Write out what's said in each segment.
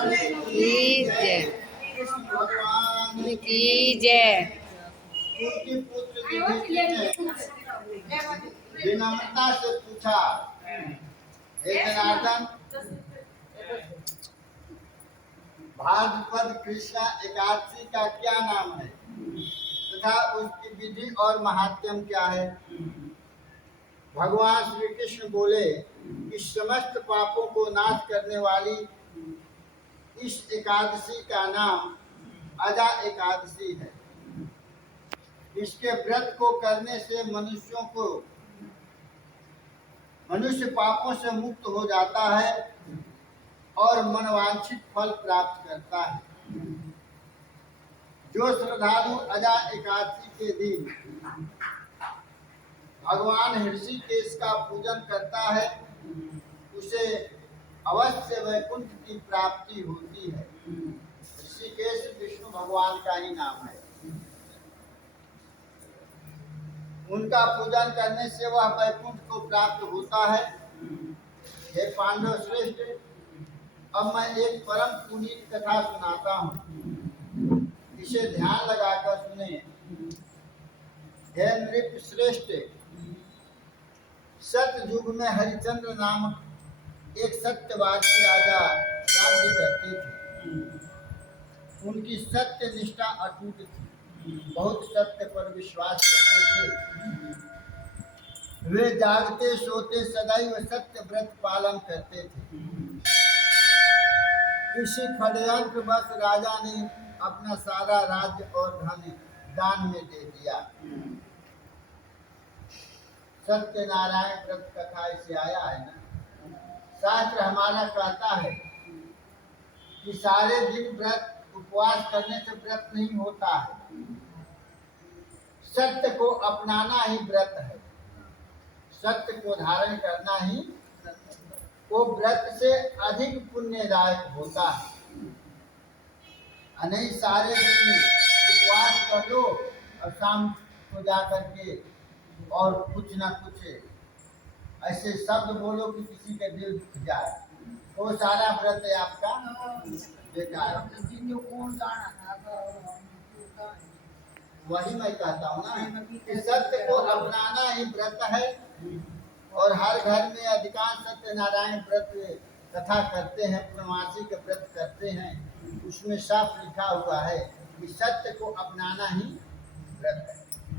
की जय। कृष्ण भगवान की जय। उनके पुत्र युधिष्ठिर ने विनम्रता से पूछा, हे जनार्दन, भाद्रपद कृष्णा एकादशी का क्या नाम है तथा उसकी विधि और महात्म्य क्या है? भगवान श्री कृष्ण बोले कि समस्त पापों को नाश करने वाली इस एकादशी का नाम अजा एकादशी है। इसके व्रत को करने से मनुष्य पापों से मुक्त हो जाता है और मनवांछित फल प्राप्त करता है। जो श्रद्धालु अजा एकादशी के दिन भगवान ऋषिकेश का पूजन करता है उसे अवश्य वैकुंठ की प्राप्ति होती है। ऋषिकेश विष्णु भगवान का ही नाम है। उनका पूजन करने से वह वैकुंठ को प्राप्त होता है। हे पांडव श्रेष्ठ, अब मैं एक परम पुनीत कथा सुनाता हूँ, इसे ध्यान लगाकर सुने। हे नृप श्रेष्ठ, सतयुग में हरिचंद्र नामक एक सत्यवादी राजा राज्य करते थे। उनकी सत्य निष्ठा अटूट थी, बहुत सत्य पर विश्वास करते थे। वे जागते सोते सदैव सत्य व्रत पालन करते थे। किसी षड्यंत्र बस राजा ने अपना सारा राज्य और धन दान में दे दिया। सत्यनारायण व्रत कथा से आया है ना। शास्त्र हमारा कहता है कि सारे दिन व्रत उपवास करने से व्रत नहीं होता है। सत्य को अपनाना ही व्रत है। सत्य को धारण करना ही वो व्रत से अधिक पुण्यदायक होता है। नहीं सारे दिन उपवास कर लो और शाम को जा करके और कुछ ना कुछ ऐसे शब्द बोलो कि किसी का दिल दुख जाए, वो सारा व्रत है आपका बेकार। वही मैं कहता हूँ ना कि सत्य को अपनाना ही व्रत है। और हर घर में अधिकांश सत्यनारायण व्रत कथा करते हैं, पूर्णमासी के व्रत करते हैं। उसमें साफ लिखा हुआ है कि सत्य को अपनाना ही व्रत है।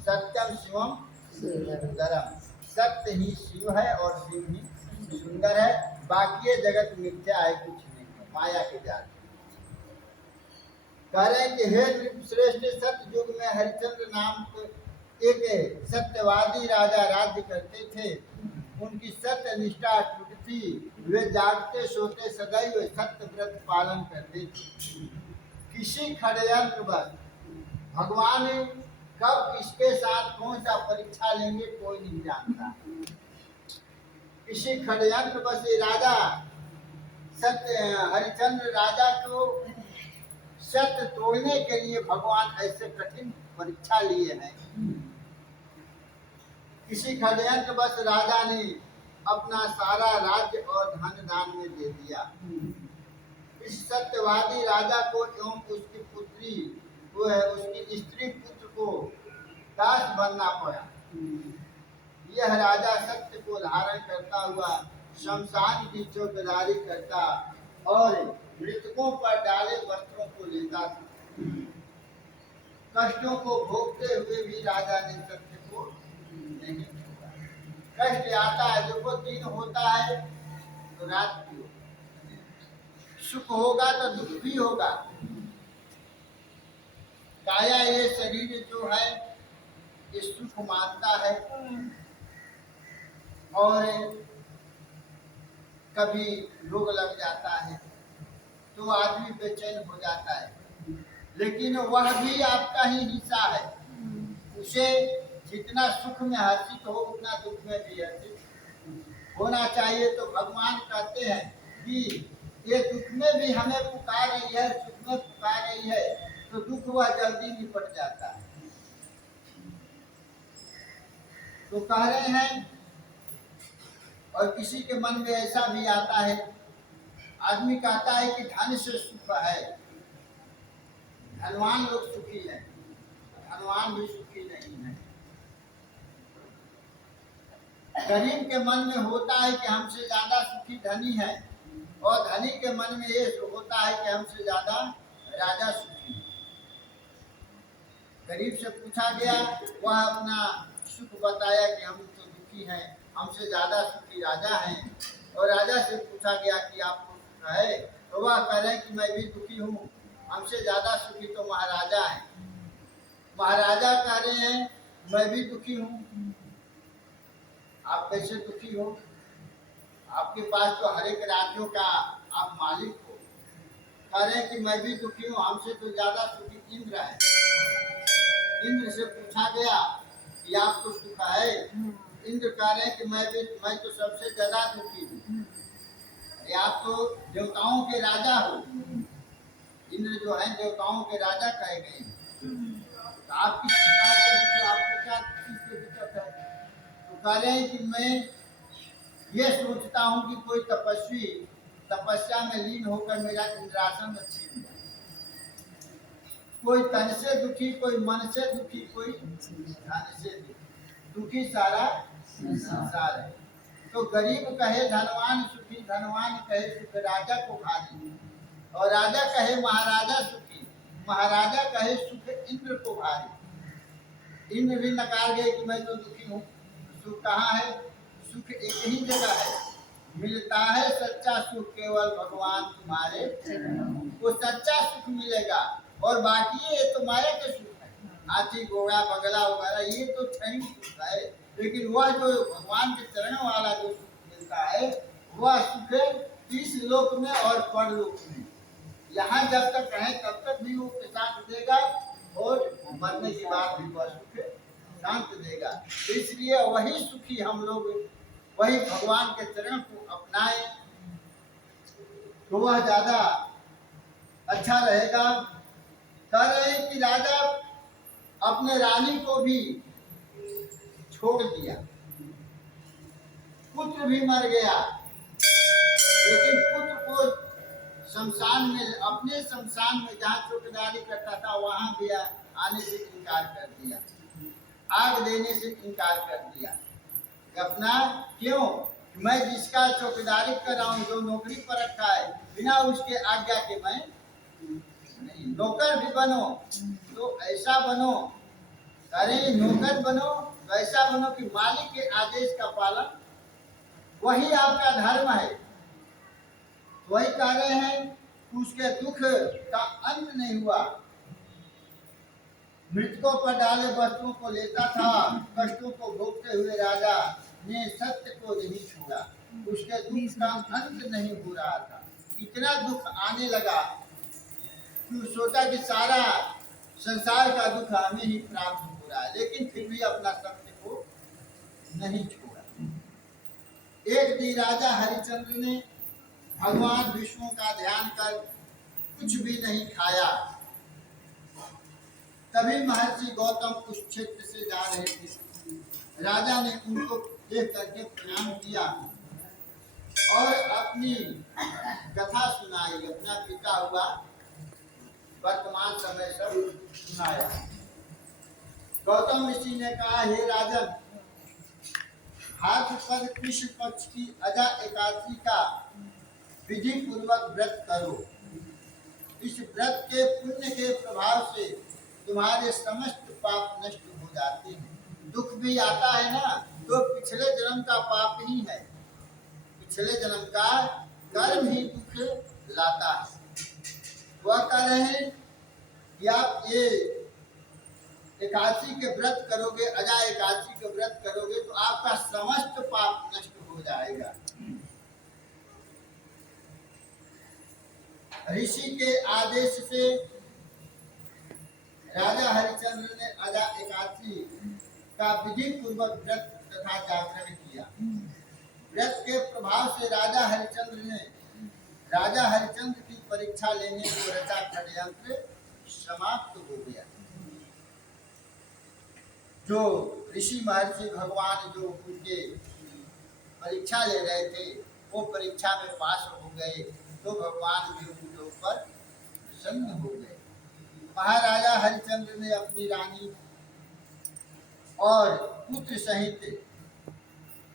सत्यम शिवम सुंदरम, सत्य ही शिव है और शिव ही सुंदर है। बाकी ये जगत मिथ्या है, कुछ नहीं है, माया के जाल। कह रहे हैं कि हे श्रेष्ठ, सतयुग में हरिचंद्र नाम एक सत्यवादी राजा राज्य करते थे। उनकी सत्य निष्ठा अटूट थी। वे जागते सोते सदैव सत्य व्रत पालन करते थे। किसी षड्यंत्र बस भगवान कब किसके साथ कौन सा परीक्षा लेंगे कोई नहीं जानता। किसी षड्यंत्र बस राजा हरिचंद्र राजा को सत्य तोड़ने के लिए भगवान ऐसे कठिन परीक्षा लिए हैं। किसी षड्यंत्र बस राजा ने अपना सारा राज्य और धन दान में दे दिया। इस सत्यवादी राजा को एवं उसकी पुत्री वो है उसकी स्त्री पुत्र को दास बनना पड़ा। यह राजा सत्य को धारण करता हुआ शमशान की चौकीदारी करता और मृतकों पर डाले वस्त्रों को लेता था। कष्टों को भोगते हुए भी राजा ने सत्य को नहीं छोड़ा। कष्ट आता है, जब वो दिन होता है तो रात भी होगी, सुख होगा तो दुख भी होगा। काया ये शरीर जो है ये सुख मानता है और कभी रोग लग जाता है तो आदमी बेचैन हो जाता है, लेकिन वह भी आपका ही हिस्सा है। उसे जितना सुख में हर्षित हो उतना दुख में भी हर्षित होना चाहिए। तो भगवान कहते हैं कि ये दुख में भी हमें पुकार रही है, सुख में पुकार रही है, तो दुख वह जल्दी निपट जाता है। तो कह रहे हैं, और किसी के मन में ऐसा भी आता है, आदमी कहता है कि धन से सुख है, धनवान लोग सुखी हैं, धनवान भी सुखी नहीं है। गरीब के मन में होता है कि हमसे ज्यादा सुखी धनी है, और धनी के मन में ये होता है कि हमसे ज्यादा राजा सुखी है। गरीब से पूछा गया, वह अपना सुख बताया कि हम तो दुखी हैं, हमसे ज्यादा सुखी राजा हैं। और राजा से पूछा गया कि आपको सुख है, तो वह कह रहे हैं कि मैं भी दुखी हूँ, हमसे ज्यादा सुखी तो महाराजा हैं। महाराजा कह रहे हैं मैं भी दुखी हूँ। आप कैसे दुखी हो? आपके पास तो हर एक राज्यों का आप मालिक हो। कह रहे हैं कि मैं भी दुखी हूँ, हमसे तो ज्यादा सुखी इंद्र है। इंद्र से पूछा गया कि आपको सुख है? इंद्र कह रहे हैं कि मैं तो सबसे ज्यादा दुखी हूँ। आप तो देवताओं के राजा हो। इंद्र जो है देवताओं के राजा कहे गए। तो आप किस प्रकार से, आपको क्या चीज की दिक्कत है? तो कह रहे हैं कि मैं ये सोचता हूँ कि कोई तपस्वी तपस्या में लीन होकर मेरा इंद्रासन छीन ले। कोई तन से दुखी, कोई मन से दुखी, कोई धन से दुखी, दुखी सारा संसार है। तो गरीब कहे धनवान सुखी, धनवान कहे सुख राजा को भारी, और राजा कहे महाराजा सुखी, महाराजा कहे सुख इंद्र को भारी। इंद्र भी नकार गए कि मैं तो दुखी हूँ। सुख कहाँ है? सुख एक ही जगह है, मिलता है सच्चा सुख केवल भगवान तुम्हारे। वो सच्चा सुख मिलेगा, और बाकी ये तो माया के सुख है, हाथी घोड़ा बंगला वगैरह ये तो क्षणिक सुख है। लेकिन वह जो भगवान के चरणों वाला जो सुख मिलता है, वह सुख इस लोक में और परलोक में। यहाँ जब तक है तब तक भी वो शांत देगा, और मरने के बाद भी वह सुख शांत देगा। इसलिए वही सुखी हम लोग, वही भगवान के चरण को अपनाए तो वह ज्यादा अच्छा रहेगा। कह रहे हैं कि राजा अपने रानी को भी छोड़ दिया, पुत्र भी मर गया, लेकिन पुत्र को शमशान में, अपने शमशान में जहाँ चौकीदारी करता था वहां भी आने से इनकार कर दिया, आग देने से इनकार कर दिया। अपना क्यों? मैं जिसका चौकीदारी कर रहा हूँ, जो नौकरी पर रखा है, बिना उसके आज्ञा के मैं नहीं। नौकर भी बनो तो ऐसा बनो, अरे नौकर बनो तो ऐसा बनो कि मालिक के आदेश का पालन, वही आपका धर्म है। वही कह रहे हैं उसके दुख का अंत नहीं हुआ। मृतकों पर डाले वस्तुओं को लेता था, कष्टों को भोगते हुए राजा ने सत्य को नहीं छोड़ा। उसके दुख का अंत नहीं हो रहा था। इतना दुख आने लगा कि सोचा कि सारा संसार का दुख हमें ही प्राप्त हो रहा है, लेकिन फिर भी अपना सत्य को नहीं छोड़ा। एक दिन राजा हरिश्चंद्र ने भगवान विष्णु का ध्यान कर कुछ भी नहीं खाया। तभी महर्षि गौतम उस क्षेत्र से जा रहे थे। राजा ने उनको देख करके प्रणाम किया और अपनी कथा सुनाई, अपना बीता हुआ वर्तमान समय सब सुनाया। गौतम ऋषि ने कहा, हे राजन, भाद्रपद कृष्ण पक्ष की अजा एकादशी का विधि पूर्वक व्रत करो। इस व्रत के पुण्य के प्रभाव से तुम्हारे समस्त पाप नष्ट हो जाते हैं। दुख भी आता है ना, तो पिछले जन्म का पाप ही है, पिछले जन्म का कर्म ही दुख लाता है। वह कह रहे हैं कि आप ये एकादशी के व्रत करोगे, अजा एकादशी के व्रत करोगे तो आपका समस्त पाप नष्ट हो जाएगा। ऋषि के आदेश से राजा हरिश्चंद्र ने अजा एकादशी का विधि पूर्वक व्रत तथा जागरण किया। व्रत के प्रभाव से राजा हरिश्चंद्र की परीक्षा लेने को रचा षड्यंत्र समाप्त हो गया। जो ऋषि महर्षि भगवान जो उनके परीक्षा ले रहे थे, वो परीक्षा में पास हो गए तो भगवान भी उनके ऊपर प्रसन्न हो गए। महाराजा हरिश्चंद्र ने अपनी रानी और पुत्र सहित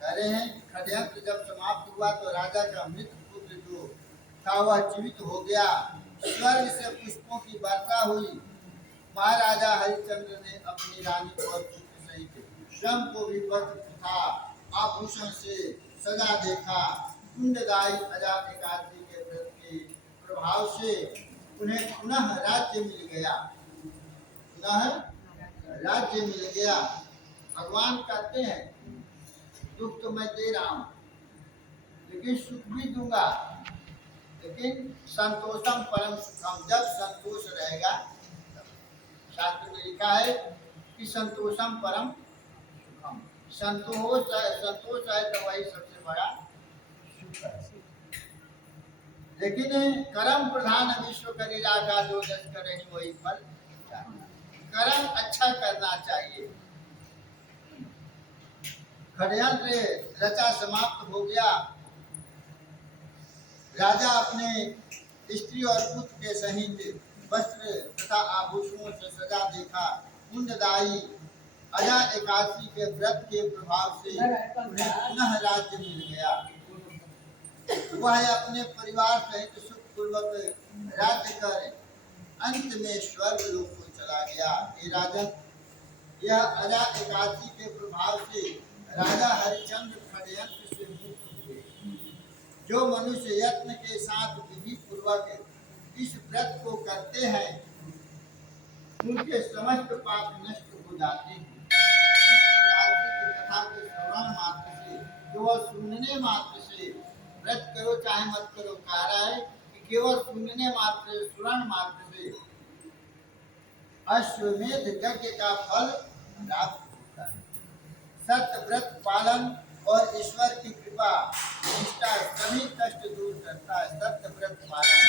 कह रहे हैं षड्यंत्र जब समाप्त हुआ तो राजा का मृत पुत्र जो था वह जीवित हो गया। स्वर्ग से पुष्पों की वर्षा हुई। महाराजा हरिश्चंद्र ने अपनी रानी और पुत्र सहित स्वयं को भी वस्त्र तथा आभूषण से सजा देखा। कुंडदायी अजात एकादशी के व्रत के प्रभाव से उन्हें पुनः राज्य मिल गया। पुनः राज्य मिल गया। भगवान कहते हैं दुख तो मैं दे रहा हूं लेकिन सुख भी दूंगा, लेकिन संतोषम परम सुखम, जब संतोष रहेगा। शास्त्र में लिखा है कि संतोषम परम सुखम, संतोष है तो वही सबसे बड़ा सुख है। लेकिन कर्म प्रधान विश्व करेगा का जो जस करे वही फल। कर्म अच्छा करना चाहिए। षड्यंत्र रचा समाप्त हो गया। राजा अपने स्त्री और पुत्र के सहित वस्त्र तथा आभूषणों से सजा देखा। कुंडदायी अजा एकादशी के व्रत के प्रभाव से उन्हें पुनः राज्य मिल गया। वह अपने परिवार सहित सुख पूर्वक राज्य कर अंत में स्वर्ग लोक को चला गया। हे राजन, यह अजा एकादशी के प्रभाव से राजा हरिश्चंद्र षड्यंत्र से मुक्त हुए। जो मनुष्य यत्न के साथ विधि पूर्वक इस व्रत को करते हैं उनके समस्त पाप नष्ट हो जाते हैं। इस प्रकार की कथा के श्रवण मात्र से, केवल सुनने मात्र से, व्रत करो चाहे मत करो, कह रहा है कि केवल सुनने मात्र से, श्रवण मात्र से अश्वमेध यज्ञ का फल प्राप्त होता है। सत्य व्रत पालन और ईश्वर की कृपा निष्ठा सभी कष्ट दूर करता है। सत्य व्रत पालन